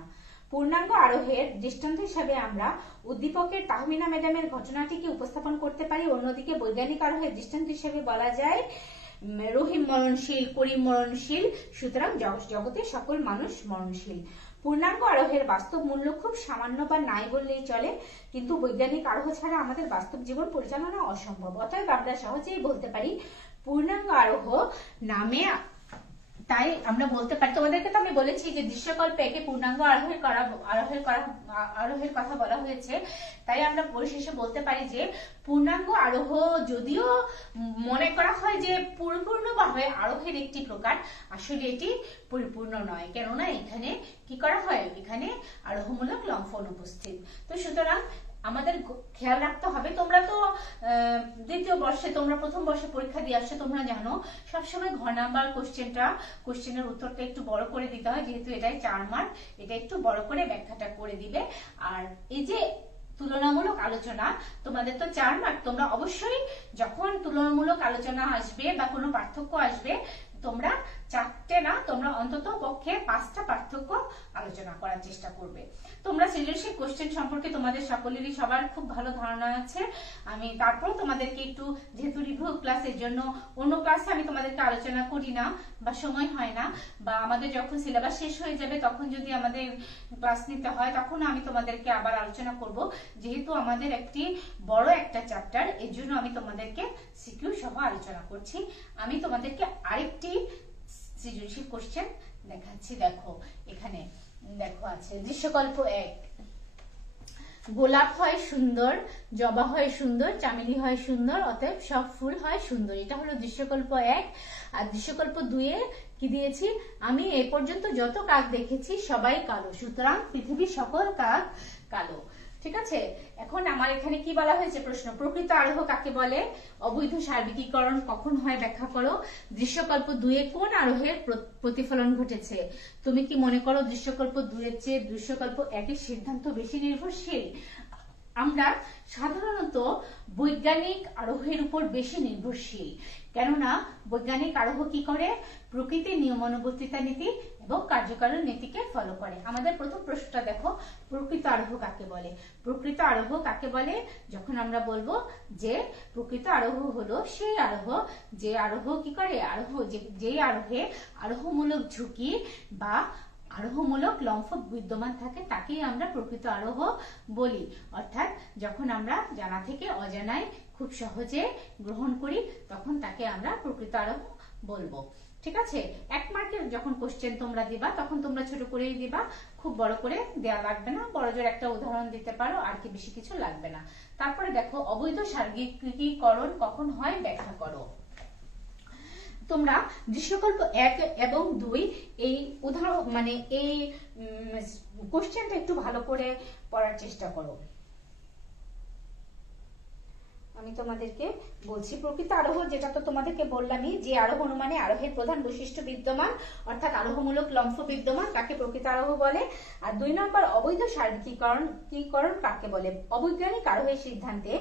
পূর্ণাঙ্গ আরোহের দৃষ্টান্ত হিসাবে আমরা উদ্দীপকের তাহমিনা ম্যাডামের ঘটনাটিকে উপস্থাপন করতে পারি। অন্যদিকে বৈজ্ঞানিক আরোহের দৃষ্টান্ত হিসেবে বলা যায় রহিম মরণশীল, করিম মরণশীল, সুতরাং জগতের সকল মানুষ মরণশীল। পূর্ণাঙ্গ আরোহের বাস্তব মূল্য খুব সামান্য বা নাই বললেই চলে, কিন্তু বৈজ্ঞানিক আরোহ ছাড়া আমাদের বাস্তব জীবন পরিচালনা অসম্ভব। অতএব আমরা সহজেই বলতে পারি পূর্ণাঙ্গ আরোহ নামে, তাই আমরা বলতে পারি, তোমাদেরকে তো আমি বলেছি যে দৃশ্যকল্পে একে পূর্ণাঙ্গ আরোহের কথা বলা হয়েছে, তাই আমরা পরিশেষে বলতে পারি যে পূর্ণাঙ্গ আরোহ যদিও মনে করা হয় যে পরিপূর্ণভাবে আরোহের একটি প্রকার, আসলে এটি পরিপূর্ণ নয়, কেননা এখানে কি করা হয়, এখানে আরোহমূলক লম্ফ অনুপস্থিত। তো সুতরাং আমাদের খেয়াল রাখতে হবে। তোমরা তো দ্বিতীয় বর্ষে, তোমরা প্রথম বর্ষে পরীক্ষা দিয়ে আসছো, তোমরা জানো সবসময় ঘ নাম্বার কোশ্চেনের উত্তরটা একটু বড় করে দিতে হয়, যেহেতু এটাই 4 মার্ক, এটা একটু বড় করে ব্যাখ্যাটা করে দিবে। আর এই যে তুলনামূলক আলোচনা, তোমাদের তো 4 মার্ক, তোমরা অবশ্যই যখন তুলনামূলক আলোচনা আসবে বা কোনো পার্থক্য আসবে, তোমরা 4টে না, তোমরা অন্তত পক্ষে 5টা পার্থক্য আলোচনা করার চেষ্টা করবে। তোমরা সৃজনশীল কোশ্চেন সম্পর্কে তোমাদের সকলেরই সবার খুব ভালো ধারণা আছে। আমি তারপর তোমাদেরকে একটু, যেহেতু রিভিউ ক্লাসের জন্য অন্য ক্লাসে আমি তোমাদেরকে আলোচনা করি না বা সময় হয় না, বা আমাদের যখন সিলেবাস শেষ হয়ে যাবে তখন যদি আমাদের ক্লাস নিতে হয় তখন আমি তোমাদেরকে আবার আলোচনা করব। যেহেতু আমাদের একটি বড় একটা চ্যাপ্টার, এর জন্য আমি তোমাদেরকে সিকিউ সহ আলোচনা করছি। আমি তোমাদেরকে আরেকটি সৃজনশীল কোশ্চেন দেখাচ্ছি। দেখো এখানে দেখো আছে দৃশ্যকল্প 1। গোলাপ হয় সুন্দর, জবা হয় সুন্দর, চামেলি হয় সুন্দর, অতএব সব ফুল হয় সুন্দর। এটা হলো দৃশ্যকল্প 1। আর দৃশ্যকল্প 2-এ কি দিয়েছি, আমি এ পর্যন্ত যত কাক দেখেছি সবাই কালো, সুতরাং পৃথিবীর সকল কাক কালো। ঠিক আছে, এখন আমার এখানে কি বলা হয়েছে প্রশ্ন, প্রকৃত আরোহ কাকে বলে, অবৈধ সার্বিকীকরণ কখন হয় ব্যাখ্যা করো, দৃশ্যকল্প 2-এ কোন আরোহের প্রতিফলন ঘটেছে। তুমি কি মনে করো দৃশ্যকল্প 2-এর চেয়ে দৃশ্যকল্প 1-এর সিদ্ধান্ত বেশি নির্ভরশীল? আমরা সাধারণত বৈজ্ঞানিক আরোহের উপর বেশি নির্ভরশীল, কেননা বৈজ্ঞানিক আরোহ কি করে, প্রকৃতির নিয়মানুবর্তিতা নীতি এবং কার্যকারণ নীতিকে ফলো করে। আমাদের প্রথম প্রশ্নটা দেখো, প্রকৃত আরোহ কাকে বলে। প্রকৃত আরোহ কাকে বলে, যখন আমরা বলবো যে প্রকৃত আরোহ হলো সেই আরোহ যে আরোহ কি করে, যেই আরোহে আরোহমূলক ঝুঁকি বা আরোহমূলক লম্ফ বিদ্যমান থাকে তাকেই আমরা প্রকৃত আরোহ বলি। অর্থাৎ যখন আমরা জানা থেকে অজানায় খুব সহজে গ্রহণ করি তখন তাকে আমরা প্রকৃত আরোহ বলবো। ঠিক আছে, 1 মার্কের যখন কোশ্চেন তোমরা দিবা তখন তোমরা ছোট করেই দিবা, খুব বড় করে দেওয়া লাগবে না, বড়জোর একটা উদাহরণ দিতে পারো, আর কি বেশি কিছু লাগবে না। তারপরে দেখো, অবৈধ সার্বিকীকরণ কখন হয় ব্যাখ্যা করো। তোমরা দৃশ্যকল্প 1 এবং 2 এই উদাহরণ মানে এই কোশ্চেনটা একটু ভালো করে পড়ার চেষ্টা করো। আমি তোমাদেরকে বলছি, প্রকৃত আরোহ যেটা তো তোমাদেরকে বললামই, যে আরোহ অনুমানে আরোহের প্রধান বৈশিষ্ট্য বিদ্যমান অর্থাৎ আরোহমূলক লম্ফ বিদ্যমান তাকে প্রকৃত আরোহ বলে। আর 2 নম্বর, অবৈধ সার্বিকীকরণ কাকে বলে। অবৈজ্ঞানিক আরোহের সিদ্ধান্তে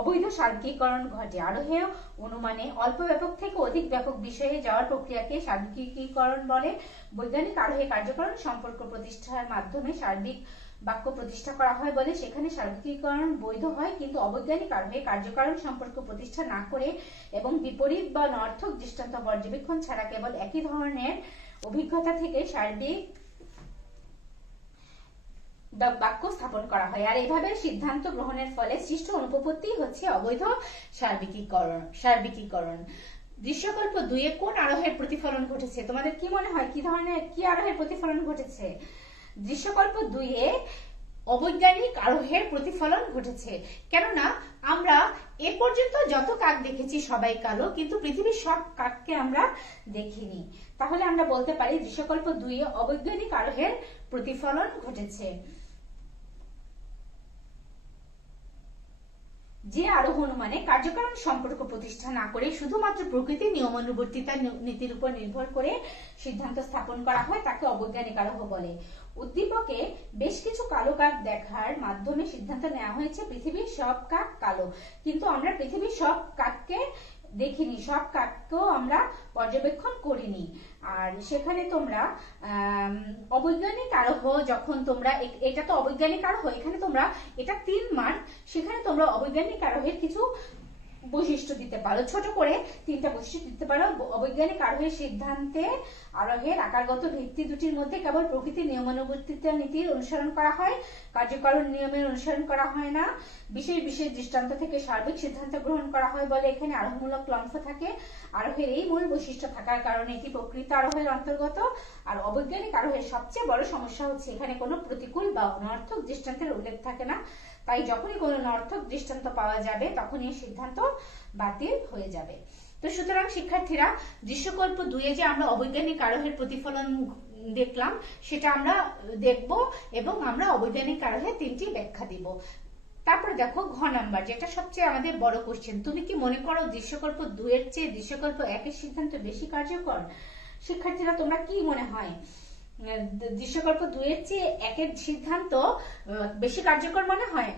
অবৈধ সার্বিকীকরণ ঘটে। আরোহে অনুমানে অল্প ব্যাপক থেকে অধিক ব্যাপক বিষয়ে যাওয়ার প্রক্রিয়াকে সার্বিকীকরণ বলে। বৈজ্ঞানিক আরোহে কার্যকরণ সম্পর্ক প্রতিষ্ঠার মাধ্যমে সার্বিক বাক্য প্রতিষ্ঠা করা হয় বলে সেখানে সার্বিকীকরণ বৈধ হয়, কিন্তু অবৈজ্ঞানিক আরোহে কার্যকারণ সম্পর্ক প্রতিষ্ঠা না করে এবং বিপরীত বা নর্থক দৃষ্টান্ত পর্যবেক্ষণ ছাড়া কেবল একই ধরনের অভিজ্ঞতা থেকে সার্বিক বাক্য স্থাপন করা হয়। আর এইভাবে সিদ্ধান্ত গ্রহণের ফলে সৃষ্ট অনুপপত্তি হচ্ছে অবৈধ সার্বিকীকরণ। দৃশ্যকল্প 2-এ কোন আরোহের প্রতিফলন ঘটেছে? তোমাদের কি মনে হয় কি আরোহের প্রতিফলন ঘটেছে? দৃশ্যকল্প 2-এ অবৈজ্ঞানিক আরোহের প্রতিফলন ঘটেছে, কেননা আমরা এ পর্যন্ত যত কাক দেখেছি সবাই কালো, কিন্তু পৃথিবীর সব কাককে আমরা দেখিনি। তাহলে আমরা বলতে পারি দৃশ্যকল্প 2-এ অবৈজ্ঞানিক আরোহের প্রতিফলন ঘটেছে। যে আরোহ অনুমানে কার্যকারণ সম্পর্ক প্রতিষ্ঠা না করে শুধুমাত্র প্রকৃতির নিয়মানুবর্তিতা নীতির উপর নির্ভর করে সিদ্ধান্ত স্থাপন করা হয় তাকে অবৈজ্ঞানিক আরোহ বলে। উদ্দীপকে বেশ কিছু কালো কাক দেখার মাধ্যমে সিদ্ধান্ত নেওয়া হয়েছে পৃথিবীর সব কাক কালো, কিন্তু আমরা পৃথিবীর সব কাককে দেখিনি, সব কাককেও আমরা পর্যবেক্ষণ করিনি। আর সেখানে তোমরা অবৈজ্ঞানিক আরোহ যখন তোমরা এটা তো অবৈজ্ঞানিক আরোহ, এখানে তোমরা এটা 3 মার্ক, সেখানে তোমরা অবৈজ্ঞানিক আরোহের কিছু বৈশিষ্ট্য দিতে পারো, ছোট করে 3টা বৈশিষ্ট্য দিতে পারো। অবৈজ্ঞানিক আরোহের সিদ্ধান্তে আরোহের আকারগত ভিত্তি দুটির মধ্যে কেবল প্রকৃতির নিয়মানুবর্তিতা নীতির অনুসরণ করা হয়, কার্যকারণ নিয়মের অনুসরণ করা হয় না। বিশেষ বিশেষ দৃষ্টান্ত থেকে সার্বিক সিদ্ধান্ত গ্রহণ করা হয় বলে এখানে আরোহমূলক লম্ফ থাকে। আরোহের এই মূল বৈশিষ্ট্য থাকার কারণে এটি প্রকৃত আরোহের অন্তর্গত। আর অবৈজ্ঞানিক আরোহের সবচেয়ে বড় সমস্যা হচ্ছে এখানে কোনো প্রতিকূল বা অনর্থক দৃষ্টান্তের উল্লেখ থাকে না, তাই যখনই কোনো অনর্থক দৃষ্টান্ত পাওয়া যাবে তখন এই সিদ্ধান্ত বাতিল হয়ে যাবে। তো সুতরাং শিক্ষার্থীরা, দৃশ্যকল্প 2-এ যে আমরা অবৈজ্ঞানিক আরোহের প্রতিফলন দেখলাম সেটা আমরা দেখব এবং আমরা অবৈজ্ঞানিক আরোহের 3টি ব্যাখ্যা দিব। তারপরে দেখো ঘ নাম্বার, যেটা সবচেয়ে আমাদের বড় কোশ্চেন, তুমি কি মনে করো দৃশ্যকল্প 2-এর চেয়ে দৃশ্যকল্প 1-এর সিদ্ধান্ত বেশি কার্যকর? শিক্ষার্থীরা, তোমরা কি মনে হয় দৃশ্যকল্প 2-এর চেয়ে 1-এর সিদ্ধান্ত বেশি কার্যকর মনে হয়?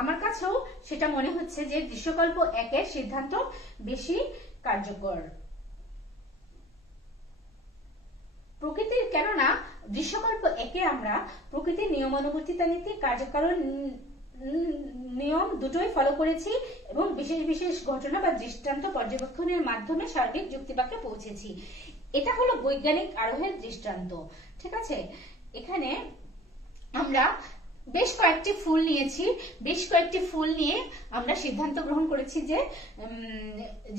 আমার কাছেও সেটা মনে হচ্ছে যে দৃশ্যকল্প 1-এর সিদ্ধান্ত বেশি কার্যকর। প্রকৃতির, কেননা দৃশ্যকল্প 1-এ আমরা প্রকৃতির নিয়মানুবর্তিতা নীতি কার্যকারণ নিয়ম দুটোই ফলো করেছি এবং বিশেষ বিশেষ ঘটনা বা দৃষ্টান্ত পর্যবেক্ষণের মাধ্যমে সার্বিক যুক্তিবাক্যে পৌঁছেছি। এটা হলো বৈজ্ঞানিক আরোহের দৃষ্টান্ত। ঠিক আছে, এখানে আমরা বেশ কয়েকটি ফুল নিয়েছি, বেশ কয়েকটি ফুল নিয়ে আমরা সিদ্ধান্ত গ্রহণ করেছি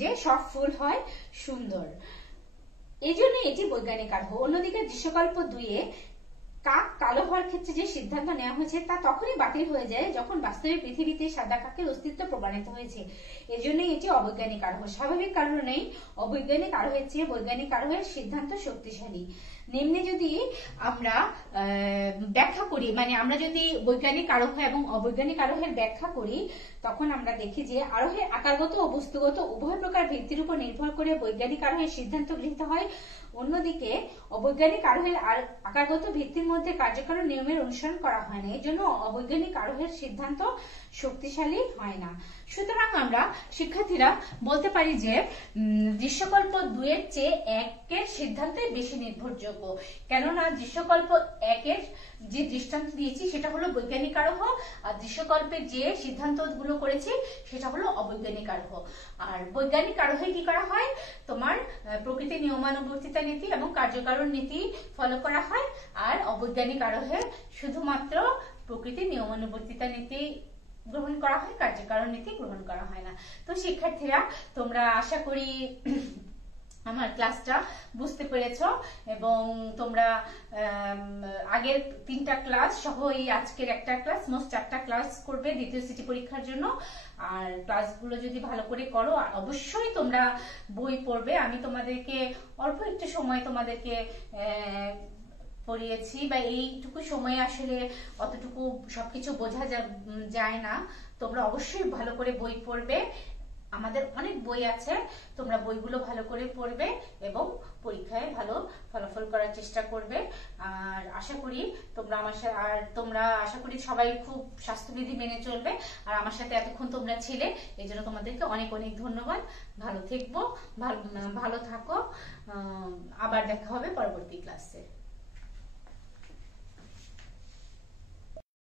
যে সব ফুল হয় সুন্দর, এই জন্য এটি বৈজ্ঞানিক আরোহ। অন্যদিকে দৃশ্যকল্প 2-এ কাক কালো হওয়ার ক্ষেত্রে যে সিদ্ধান্ত নেওয়া হয়েছে তা তখনই বাতিল হয়ে যায় যখন বাস্তবে পৃথিবীতে সাদা কাকের অস্তিত্ব প্রমাণিত হয়েছে। এজন্যই এটি অবৈজ্ঞানিক আরোহ। স্বাভাবিক কারণেই অবৈজ্ঞানিক আরোহের চেয়ে বৈজ্ঞানিক আরোহের সিদ্ধান্ত শক্তিশালী। নিম্নে যদি আমরা ব্যাখ্যা করি, মানে আমরা যদি বৈজ্ঞানিক আরোহ এবং অবৈজ্ঞানিক আরোহের ব্যাখ্যা করি, তখন আমরা দেখি যে আরোহে আকারগত ও বস্তুগত উভয় প্রকার ভিত্তির উপর নির্ভর করে বৈজ্ঞানিক আরোহের সিদ্ধান্ত গৃহীত হয়। অন্যদিকে অবৈজ্ঞানিক আরোহের আকারগত ভিত্তির মধ্যে কার্যকারণ নিয়মের অনুসরণ করা হয় না, এর জন্য অবৈজ্ঞানিক আরোহের সিদ্ধান্ত শক্তিশালী হয় না। সুতরাং আমরা শিক্ষার্থীরা বলতে পারি যে দৃশ্যকল্প 2 এর চেয়ে 1 এর সিদ্ধান্তে বেশি নির্ভরযোগ্য। কেননা দৃশ্যকল্প 1 এর যে দৃষ্টান্ত দিয়েছি সেটা হলো বৈজ্ঞানিক আরোহ, আর দৃশ্যকল্পে যে সিদ্ধান্তগুলো করেছি সেটা হলো অবৈজ্ঞানিক আরোহ। আর বৈজ্ঞানিক আরোহে কি করা হয়, তোমার প্রকৃতির নিয়মানুবর্তিতা নীতি এবং কার্যকারণ নীতি ফলো করা হয়। আর অবৈজ্ঞানিক আরোহে শুধুমাত্র প্রকৃতির নিয়মানুবর্তিতা নীতি গ্রহণ করা হয়, কার্যকারণ নীতি গ্রহণ করা হয় না। তো শিক্ষার্থীরা, তোমরা আশা করি আমার ক্লাসটা বুঝতে পেরেছ এবং তোমরা আগের 3টা ক্লাস সহ এই আজকের একটা ক্লাস, মোট 4টা ক্লাস করবে দ্বিতীয় সিটি পরীক্ষার জন্য। আর ক্লাসগুলো যদি ভালো করে করো, অবশ্যই তোমরা বই পড়বে। আমি তোমাদেরকে অল্প একটু সময় তোমাদেরকে পড়িয়েছি, বা এইটুকু সময়ে আসলে অতটুকু সবকিছু বোঝা যায় না। তোমরা অবশ্যই ভালো করে বই পড়বে। আমাদের অনেক বই আছে, তোমরা বইগুলো ভালো করে পড়বে এবং পরীক্ষায় ভালো ফলাফল করার চেষ্টা করবে। আর আশা করি তোমরা আশা করি সবাই খুব স্বাস্থ্যবিধি মেনে চলবে। আর আমার সাথে এতক্ষণ তোমরা ছিলে, এই জন্য তোমাদেরকে অনেক অনেক ধন্যবাদ। ভালো থাকো, আবার দেখা হবে পরবর্তী ক্লাসে।